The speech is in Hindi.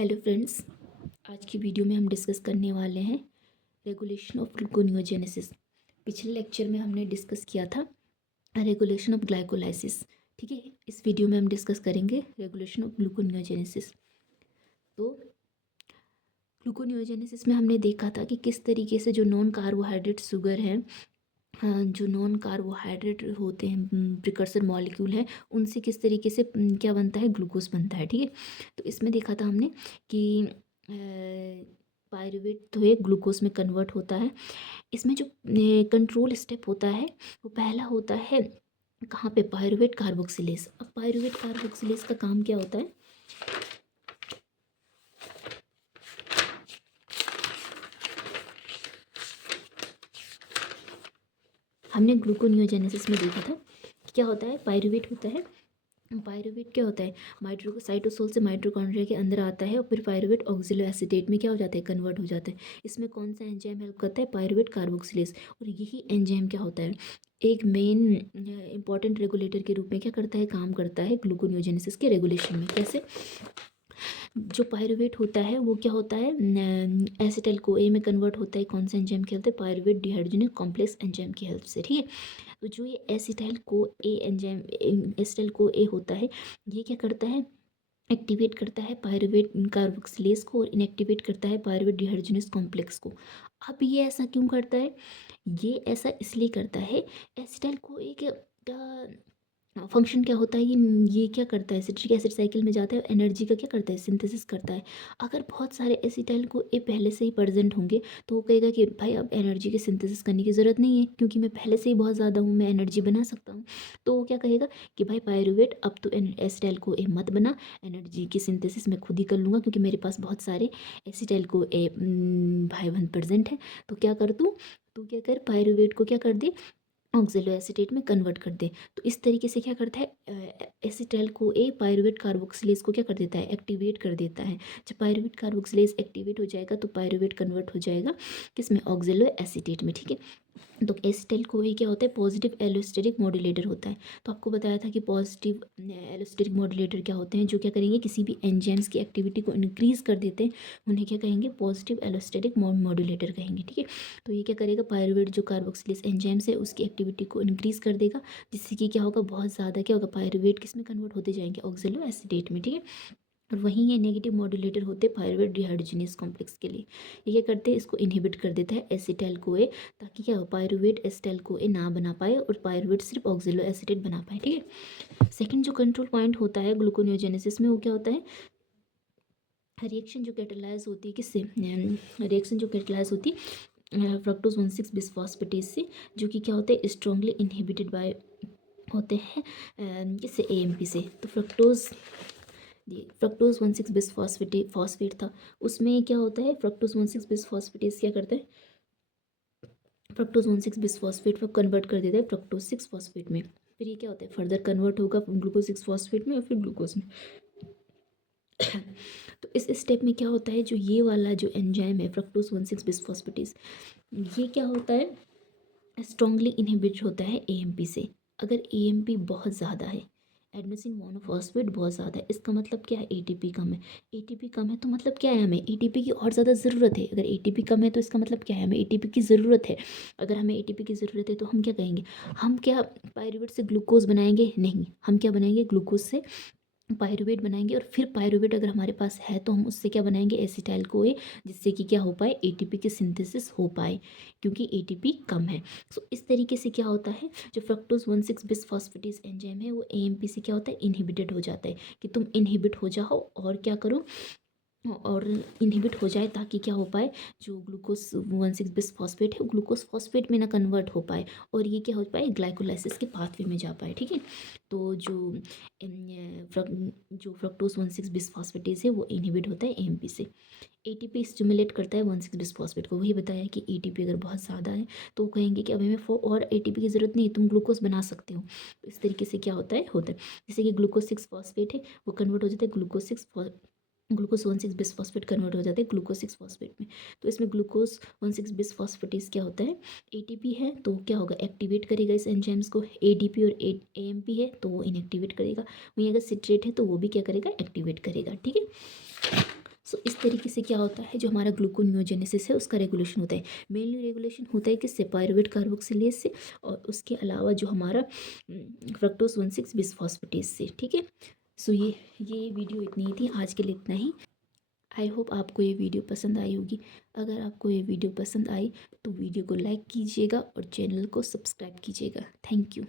Hello friends. आज की वीडियो में हम डिस्कस करने वाले हैं रेगुलेशन ऑफ ग्लूकोनियोजेनेसिस। पिछले लेक्चर में हमने डिस्कस किया था रेगुलेशन ऑफ ग्लाइकोलाइसिस। ठीक है, इस वीडियो में हम डिस्कस करेंगे रेगुलेशन ऑफ ग्लूकोनियोजेनेसिस। तो ग्लूकोनियोजेनेसिस में हमने देखा था कि किस तरीके से जो नॉन कार्बोहाइड्रेट शुगर है, हाँ, जो नॉन कार्बोहाइड्रेट होते हैं प्रिकर्सर मॉलिक्यूल है, उनसे किस तरीके से क्या बनता है, ग्लूकोज बनता है। ठीक है, तो इसमें देखा था हमने कि पायरुवेट तो एक ग्लूकोज में कन्वर्ट होता है। इसमें जो कंट्रोल स्टेप होता है वो पहला होता है कहाँ पे, पायरुवेट कार्बोक्सिलेज। अब पायरुवेट कार्बोक्सिलेज का काम क्या होता है, हमने ग्लूकोनियोजेनेसिस में देखा था कि क्या होता है, पायरुवेट होता है। पायरुवेट क्या होता है, साइटोसोल से माइटोकॉन्ड्रिया के अंदर आता है और फिर पायरुवेट ऑक्सिलो एसीटेट में क्या हो जाता है, कन्वर्ट हो जाता है। इसमें कौन सा एंजाइम हेल्प करता है, पायरुवेट कार्बोक्सिलेज। और यही एंजाइम क्या होता है, एक मेन इंपॉर्टेंट रेगुलेटर के रूप में क्या करता है, काम करता है ग्लूकोनियोजेनेसिस के रेगुलेशन में। कैसे, जो पायरुवेट होता है वो क्या होता है, एसिटाइल को ए में कन्वर्ट होता है। कौन सा एंजाइम के हेल्प से, पायरुवेट डिहाइड्रोजनेज कॉम्प्लेक्स एंजाइम की हेल्प से। ठीक है, तो जो ये एसिटाइल को ए एंजाइम, एसिटाइल को ए होता है, ये क्या करता है, एक्टिवेट करता है पायरुवेट कार्बोक्सिलेज को और इनएक्टिवेट करता है पायरुवेट डिहाइड्रोजनेज कॉम्प्लेक्स को। अब ये ऐसा क्यों करता है, ये ऐसा इसलिए करता है, एसिटाइल को एक फंक्शन क्या होता है, ये क्या करता है, सिट्रिक एसिड साइकिल में जाता है, एनर्जी का क्या करता है, सिंथेसिस करता है। अगर बहुत सारे एसिटाइल को ए पहले से ही प्रेजेंट होंगे तो वो कहेगा कि भाई अब एनर्जी की सिंथेसिस करने की ज़रूरत नहीं है, क्योंकि मैं पहले से ही बहुत ज़्यादा हूँ, मैं एनर्जी बना सकता हूँ। तो वो क्या कहेगा कि भाई पायरुवेट अब तो एसिटाइल को ए मत बना, एनर्जी की सिंथेसिस मैं खुद ही कर लूँगा, क्योंकि मेरे पास बहुत सारे एसिटाइल को ए भाई बहन प्रेजेंट है। तो क्या कर तू क्या कर, पायरुवेट को क्या कर दे, ऑक्जेलो एसीटेट में कन्वर्ट कर दे। तो इस तरीके से क्या करता है, एसिटाइल को ए पायरुवेट कार्बोक्सिलेज को क्या कर देता है, एक्टिवेट कर देता है। जब पायरुवेट कार्बोक्सिलेज एक्टिवेट हो जाएगा तो पायरुवेट कन्वर्ट हो जाएगा किसमें, ऑक्जेलो एसीटेट में। ठीक है, तो एसिटाइल को ए क्या होता है, पॉजिटिव एलोस्टेरिक मॉड्यूलेटर होता है। तो आपको बताया था कि पॉजिटिव एलोस्टेरिक मॉड्यूलेटर क्या होते हैं, जो क्या करेंगे, किसी भी एंजाइम्स की एक्टिविटी को इंक्रीज कर देते हैं, उन्हें क्या कहेंगे, पॉजिटिव एलोस्टेरिक मॉड्यूलेटर कहेंगे। ठीक है, तो ये क्या करेगा, पायरुवेट जो कार्बोक्सिलेज एंजाइम्स है उसकी एक्टिविटी को इंक्रीज कर देगा, जिससे कि क्या होगा, बहुत ज़्यादा क्या होगा, पायरुवेट किस में कन्वर्ट होते जाएंगे, ऑक्जेलो एसीटेट में। ठीक है, और वहीं ये नेगेटिव मॉड्यूलेटर होते हैं पायरुवेट डिहाइड्रोजनेज कॉम्प्लेक्स के लिए। ये क्या करते हैं, इसको इनहिबिट कर देता है एसिटाइल को ए, ताकि क्या हो, पायरुवेट एसिटाइल को ए ना बना पाए और पायरुवेट सिर्फ ऑक्जेलो एसीटेट बना पाए। ठीक है, सेकंड जो कंट्रोल पॉइंट होता है ग्लूकोनियोजेनेसिस में, वो क्या होता है, रिएक्शन जो कैटेलाइज होती है किससे, रिएक्शन जो कैटेलाइज होती है फ्रक्टोज 1,6 बिसफॉस्फेटेज से, जो कि क्या होते हैं, स्ट्रांगली इनहिबिटेड बाय होते हैं किससे, एएमपी से। तो फ्रक्टोज 1,6 फॉस्फेट था, उसमें क्या होता है, फ्रक्टोज 1,6 बिसफॉस्फेटेज क्या करता है, फ्रक्टोज 1,6 बिसफॉस्फेट को कन्वर्ट कर देता है फ्रक्टोज 6 फॉस्फेट में। फिर ये क्या होता है, फर्दर कन्वर्ट होगा ग्लूकोज 6 फॉस्फेट में और फिर ग्लूकोज में। तो इस स्टेप में क्या होता है, जो ये वाला जो एंजाइम है फ्रक्टोज 1,6 बिसफॉस्फेटेज, ये क्या होता है, स्ट्रांगली इनहिबिट होता है एएमपी से। अगर एएमपी बहुत ज़्यादा है, एडेनोसिन मोनोफॉस्फेट बहुत ज़्यादा है, इसका मतलब क्या है, एटीपी कम है। एटीपी कम है तो मतलब क्या है, हमें एटीपी की और ज़्यादा ज़रूरत है। अगर एटीपी कम है तो इसका मतलब क्या है, हमें एटीपी की ज़रूरत है। अगर हमें एटीपी की ज़रूरत है तो हम क्या कहेंगे, हम क्या पायरुवेट से ग्लूकोज बनाएंगे, नहीं, हम क्या बनाएंगे, ग्लूकोज से पायरुवेट बनाएंगे। और फिर पायरुवेट अगर हमारे पास है तो हम उससे क्या बनाएंगे, एसिटाइल को ए, जिससे कि क्या हो पाए, एटीपी की सिंथेसिस हो पाए, क्योंकि एटीपी कम है। सो इस तरीके से क्या होता है, जो फ्रक्टोज 1,6 बिसफॉस्फेटेज एंजाइम है वो एएमपी से क्या होता है, इनहिबिटेड हो जाता है, कि तुम इनहिबिट हो जाओ और क्या करो, और इनहिबिट हो जाए, ताकि क्या हो पाए, जो ग्लूकोज 1,6 बिसफॉस्फेट है वो ग्लूकोज फॉस्फेट में ना कन्वर्ट हो पाए और ये क्या हो पाए, ग्लाइकोलाइसिस के पाथवे में जा पाए। ठीक है, तो जो फ्रक्टोज 1,6 बिसफॉस्फेटेज है वो इनहिबिट होता है एएमपी से। एटीपी स्टिमुलेट करता है 1,6 बिसफॉस्फेट को। वही बताया कि एटीपी अगर बहुत ज़्यादा है तो वो कहेंगे कि अब हमें और एटीपी की ज़रूरत नहीं है, तुम ग्लूकोज बना सकते हो। तो इस तरीके से क्या होता है जैसे कि ग्लूकोज 6 फॉस्फेट है, वो कन्वर्ट हो जाता है ग्लूकोज 1,6 बिसफॉस्फेट कन्वर्ट हो जाता है ग्लूकोज 6 फॉस्फेट में। तो इसमें ग्लूकोज 1,6 बिसफॉस्फेटेज क्या होता है, एटीपी है, तो क्या होगा, एक्टिवेट करेगा इस एंजाइम्स को। एडीपी और एएमपी है तो वो इनएक्टिवेट करेगा। वहीं अगर सिट्रेट है तो वो भी क्या करेगा, एक्टिवेट करेगा। ठीक है, सो इस तरीके से क्या होता है, जो हमारा ग्लूकोनियोजेनेसिस है उसका रेगुलेशन होता है। मेनली रेगुलेशन होता है किससे, पायरुवेट कार्बोक्सिलेज से, और उसके अलावा जो हमारा फ्रक्टोज 1,6 बिसफॉस्फेटेज से। ठीक है। सो ये वीडियो इतनी ही थी, आज के लिए इतना ही। आई होप आपको ये वीडियो पसंद आई होगी। अगर आपको ये वीडियो पसंद आई तो वीडियो को लाइक कीजिएगा और चैनल को सब्सक्राइब कीजिएगा। Thank you.